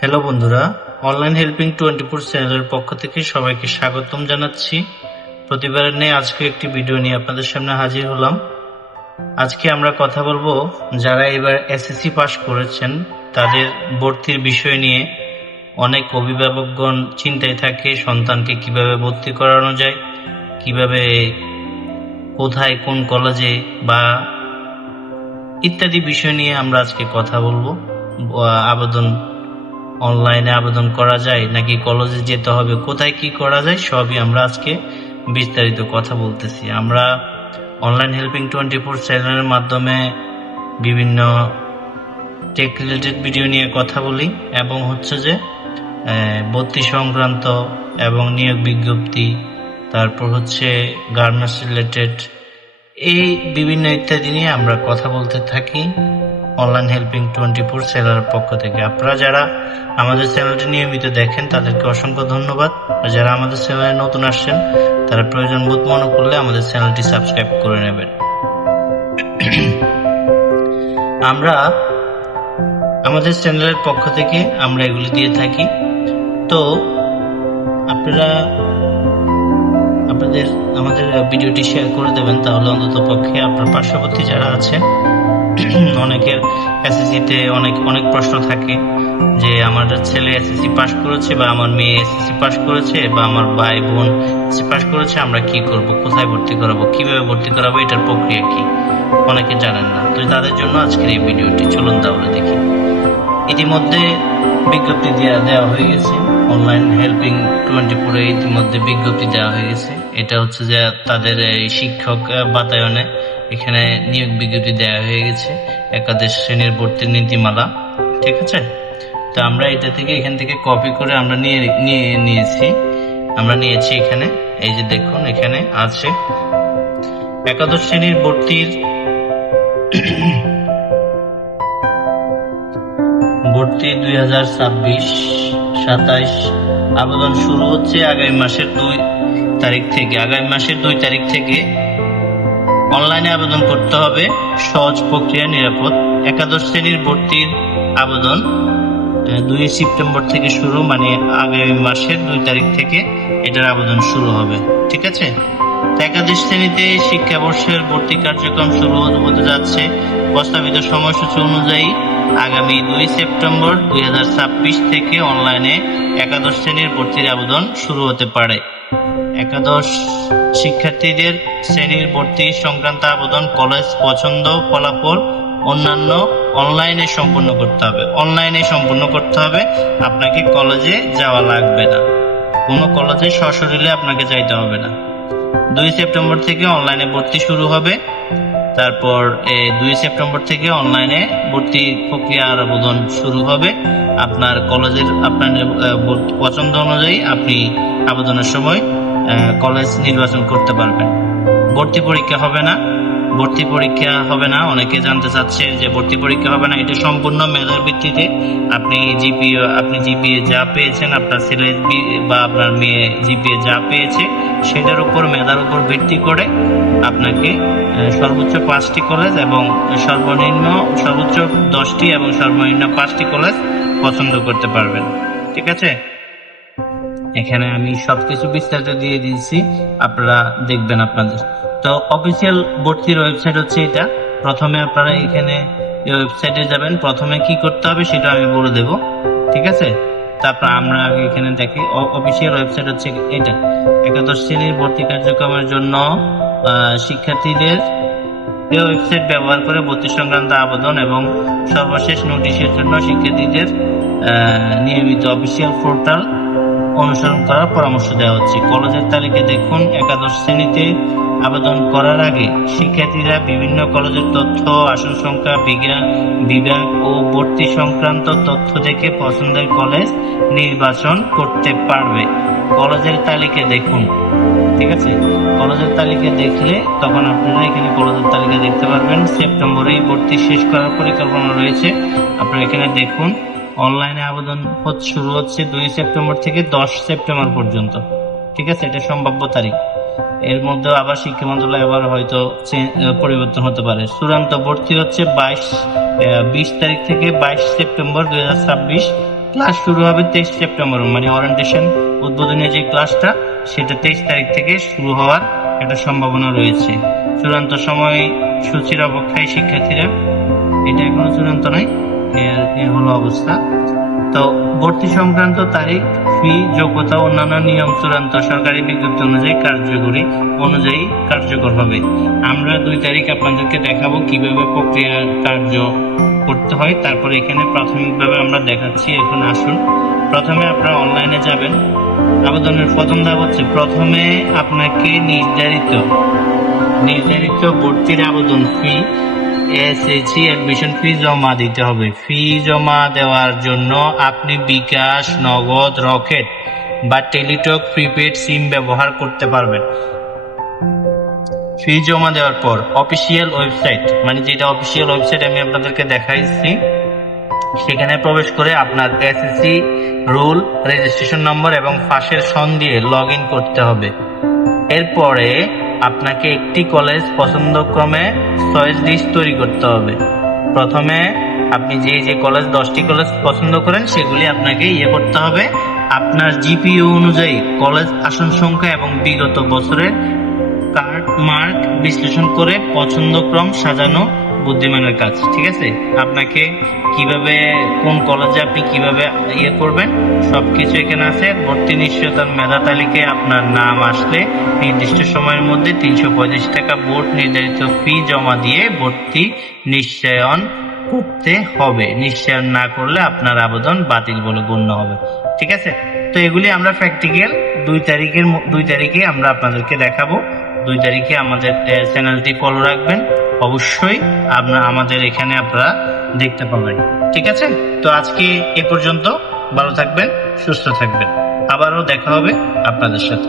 Hello বন্ধুরা, online helping 24 চ্যানেলের পক্ষ থেকে সবাইকে স্বাগতম জানাচ্ছি। প্রতিবারের ন্যায় আজকে একটি ভিডিও নিয়ে আপনাদের সামনে হাজির হলাম। আজকে আমরা কথা বলবো যারা এবার এসএসসি পাস করেছেন তাদের ভর্তির বিষয় নিয়ে। অনেক অভিভাবকগণ চিন্তায় থাকে সন্তানকে কিভাবে ভর্তি করানো যায়, কিভাবে, কোথায়, কোন কলেজে বা ইত্যাদি বিষয় নিয়ে আমরা আজকে কথা বলবো। অনলাইনে আবেদন করা যায় নাকি কলেজে যেতে হবে, কোথায় কি করা যায়, সবই আমরা আজকে বিস্তারিত কথা বলতেছি। আমরা অনলাইন হেল্পিং 24 চ্যানেলের মাধ্যমে বিভিন্ন টেক রিলেটেড ভিডিও নিয়ে কথা বলি এবং ভর্তি সংক্রান্ত এবং নিয়োগ বিজ্ঞপ্তি, তারপর গার্মেন্টস রিলেটেড, এই বিভিন্ন ইত্যাদি নিয়ে আমরা কথা বলতে থাকি অনলাইন হেল্পিং 24 চ্যানেলের পক্ষ থেকে। আপনারা যারা আমাদের চ্যানেলটি নিয়মিত দেখেন তাদেরকে অসংখ্য ধন্যবাদ। আর যারা আমাদের চ্যানেলে নতুন আসছেন তারা প্রয়োজন বোধ মনে করলে আমাদের চ্যানেলটি সাবস্ক্রাইব করে নেবেন। আমরা আমাদের চ্যানেলের পক্ষ থেকে আমরা এগুলি দিয়ে থাকি। তো আপনারা আমাদের ভিডিওটি শেয়ার করে দেবেন, তাহলে অন্তত পক্ষে আপনার পার্শ্ববর্তী যারা আছেন, অনেকের এসএসসিতে অনেক প্রশ্ন থাকে যে আমার ছেলে এসএসসি পাস করেছে বা আমার মেয়ে এসএসসি পাস করেছে বা আমার ভাই বোন এসএসসি পাস করেছে, আমরা কি করব, কোথায় ভর্তি করাবো, কিভাবে ভর্তি করাবো, এটার প্রক্রিয়া কি অনেকে জানেন না। তো তাদের জন্য আজকের এই ভিডিওটি, চলুন তাহলে দেখি। ইতিমধ্যে বিজ্ঞপ্তি দেওয়া হয়ে গেছে অনলাইন হেল্পিং 24-এ, ইতিমধ্যে বিজ্ঞপ্তি দেওয়া হয়ে গেছে। এটা যে তাদের শিক্ষক বাতায়নে এখানে নিয়োগ বিজ্ঞপ্তি দেওয়া হয়ে গেছে, একাদশ শ্রেণীর ভর্তির নীতিমালা। ঠিক আছে, তো আমরা এখান থেকে কপি করে আমরা নিয়েছি এখানে। এই যে দেখুন, এখানে আছে একাদশ শ্রেণীর ভর্তি 2026-27 আবেদন শুরু হচ্ছে আগামী মাসের 2 তারিখ থেকে। অনলাইনে আবেদন করতে হবে, সহজ প্রক্রিয়া, নিরাপদ। একাদশ শ্রেণীর ভর্তির আবেদন 2 সেপ্টেম্বর থেকে শুরু, মানে আগামী মাসের 2 তারিখ থেকে এটার আবেদন শুরু হবে। ঠিক আছে, একাদশ শ্রেণীতে শিক্ষাবর্ষের ভর্তি কার্যক্রম শুরু হতে যাচ্ছে। প্রস্তাবিত সময়সূচি অনুযায়ী আগামী 2 সেপ্টেম্বর 2026 থেকে অনলাইনে একাদশ শ্রেণীর ভর্তির আবেদন শুরু হতে পারে। একাদশ শিক্ষার্থীদের শ্রেণীর ভর্তি সংক্রান্ত আবেদন কলেজ পছন্দ, ফলাফল, অন্যান্য অনলাইনে সম্পন্ন করতে হবে। আপনাকে কলেজে যাওয়া লাগবে না, কোনো কলেজে সশরীরে আপনাকে যাইতে হবে না। 2 সেপ্টেম্বর থেকে অনলাইনে ভর্তি শুরু হবে। তারপর 2 সেপ্টেম্বর থেকে অনলাইনে ভর্তি প্রক্রিয়ার আবেদন শুরু হবে। আপনার কলেজের পছন্দ অনুযায়ী আপনি আবেদনের সময় কলেজ নির্বাচন করতে পারবেন। ভর্তি পরীক্ষা হবে না। অনেকে জানতে চাচ্ছে যে ভর্তি পরীক্ষা হবে না। এটা সম্পূর্ণ মেধার ভিত্তিতে। আপনি জিপিএ যা পেয়েছেন, আপনার ছেলে বা আপনার মেয়ে জিপিএ যা পেয়েছে, সেটার উপর, মেধার উপর ভিত্তি করে আপনাকে সর্বোচ্চ 5টি কলেজ এবং সর্বোচ্চ 10টি এবং সর্বনিম্ন 5টি কলেজ পছন্দ করতে পারবেন। ঠিক আছে, এখানে আমি সবকিছু বিস্তারিত দিয়ে দিয়েছি, আপনারা দেখবেন আপনাদের। তো অফিসিয়াল ভর্তির ওয়েবসাইট হচ্ছে এটা। প্রথমে আপনারা এখানে ওয়েবসাইটে যাবেন। প্রথমে কি করতে হবে সেটা আমি বলে দেব। ঠিক আছে, তারপর আমরা এখানে দেখি অফিসিয়াল ওয়েবসাইট হচ্ছে এটা। একাদশ শ্রেণীর ভর্তি কার্যক্রমের জন্য শিক্ষার্থীদের এই ওয়েবসাইট ব্যবহার করে ভর্তি সংক্রান্ত আবেদন এবং সর্বশেষ নোটিশের জন্য শিক্ষার্থীদের নিয়মিত অফিসিয়াল পোর্টাল অনুসরণ করার পরামর্শ দেওয়া হচ্ছে। কলেজের তালিকা দেখুন। একাদশ শ্রেণীতে আবেদন করার আগে শিক্ষার্থীরা বিভিন্ন কলেজের তথ্য, আসন সংখ্যা, বিভাগ ও ভর্তি সংক্রান্ত তথ্য দেখে পছন্দের কলেজ নির্বাচন করতে পারবে। কলেজের তালিকা দেখুন। ঠিক আছে, কলেজের তালিকা দেখলে তখন আপনারা এখানে কলেজের তালিকা দেখতে পারবেন। সেপ্টেম্বরেই ভর্তি শেষ করার পরিকল্পনা রয়েছে। আপনারা এখানে দেখুন, অনলাইনে আবেদন শুরু হচ্ছে 2 সেপ্টেম্বর থেকে 10 সেপ্টেম্বর পর্যন্ত। ঠিক আছে, এটা সম্ভাব্য তারিখ। এর মধ্যে আবার শিক্ষা মন্ত্রণালয় আবার হয়তো পরিবর্তন হতে পারে। চূড়ান্ত ভর্তি হচ্ছে 20 তারিখ থেকে 22 সেপ্টেম্বর 2026। ক্লাস শুরু হবে 23 সেপ্টেম্বর, মানে ওরিয়েন্টেশন উদ্বোধনী যে ক্লাসটা সেটা 23 তারিখ থেকে শুরু হওয়ার একটা সম্ভাবনা রয়েছে। চূড়ান্ত সময় সূচির অপেক্ষায় শিক্ষার্থীরা, এটা এখনো চূড়ান্ত নয়, এর হলো অবস্থা। তো ভর্তি সংক্রান্ত তারিখ, ফি, যোগ্যতা, অন্যান্য নিয়ম চূড়ান্ত সরকারি বিজ্ঞপ্তি অনুযায়ী কার্যকর হবে। আমরা 2 তারিখ আপনাদেরকে দেখাবো কিভাবে প্রক্রিয়া কার্য করতে হয়। তারপরে এখানে প্রাথমিকভাবে আমরা দেখাচ্ছি। এখন আসুন, প্রথমে আপনারা অনলাইনে যাবেন। আবেদনের প্রথম ধাপ হচ্ছে, প্রথমে আপনাকে নির্ধারিত ভর্তির আবেদন ফি, এসএসসি অ্যাডমিশন ফি জমা দিতে হবে। ফি জমা দেওয়ার জন্য আপনি বিকাশ, নগদ, রকেট বা টেলিটক প্রিপেড সিম ব্যবহার করতে পারবেন। ফি জমা দেওয়ার পর অফিসিয়াল ওয়েবসাইট, মানে যেটা অফিসিয়াল ওয়েবসাইট আমি আপনাদেরকে দেখাইছি, সেখানে প্রবেশ করে আপনার এসএসসি রোল, রেজিস্ট্রেশন নম্বর এবং পাশের সন দিয়ে লগ ইন করতে হবে। এরপরে আপনাকে একটি কলেজ পছন্দক্রমে চয়েস লিস্ট তৈরি করতে হবে। প্রথমে আপনি যে কলেজ 10টি কলেজ পছন্দ করেন সেগুলি আপনাকে করতে হবে। আপনার জিপিইউ অনুযায়ী কলেজ আসন সংখ্যা এবং বিগত বছরের কাট মার্ক বিশ্লেষণ করে পছন্দক্রম সাজানো বুদ্ধিমানের কাজ। ঠিক আছে, আপনাকে কিভাবে কোন কলেজে আপনি কিভাবে করবেন সবকিছু এখানে আছে। ভর্তি নিশ্চয়তার মেধা তালিকায় আপনার নাম আসলে নির্দিষ্ট সময়ের মধ্যে 335 টাকা বোর্ড নির্ধারিত ফি জমা দিয়ে ভর্তি নিশ্চয়ন করতে হবে। নিশ্চয়ন না করলে আপনার আবেদন বাতিল বলে গণ্য হবে। ঠিক আছে, তো এগুলি আমরা প্র্যাকটিক্যাল 2 তারিখে আমরা আপনাদেরকে দেখাবো। 2 তারিখে আমাদের চ্যানেলটি ফলো রাখবেন অবশ্যই, আমাদের এখানে আপনারা দেখতে পাবেন। ঠিক আছে, তো আজকে এ পর্যন্ত। ভালো থাকবেন, সুস্থ থাকবেন, আবারও দেখা হবে আপনাদের সাথে।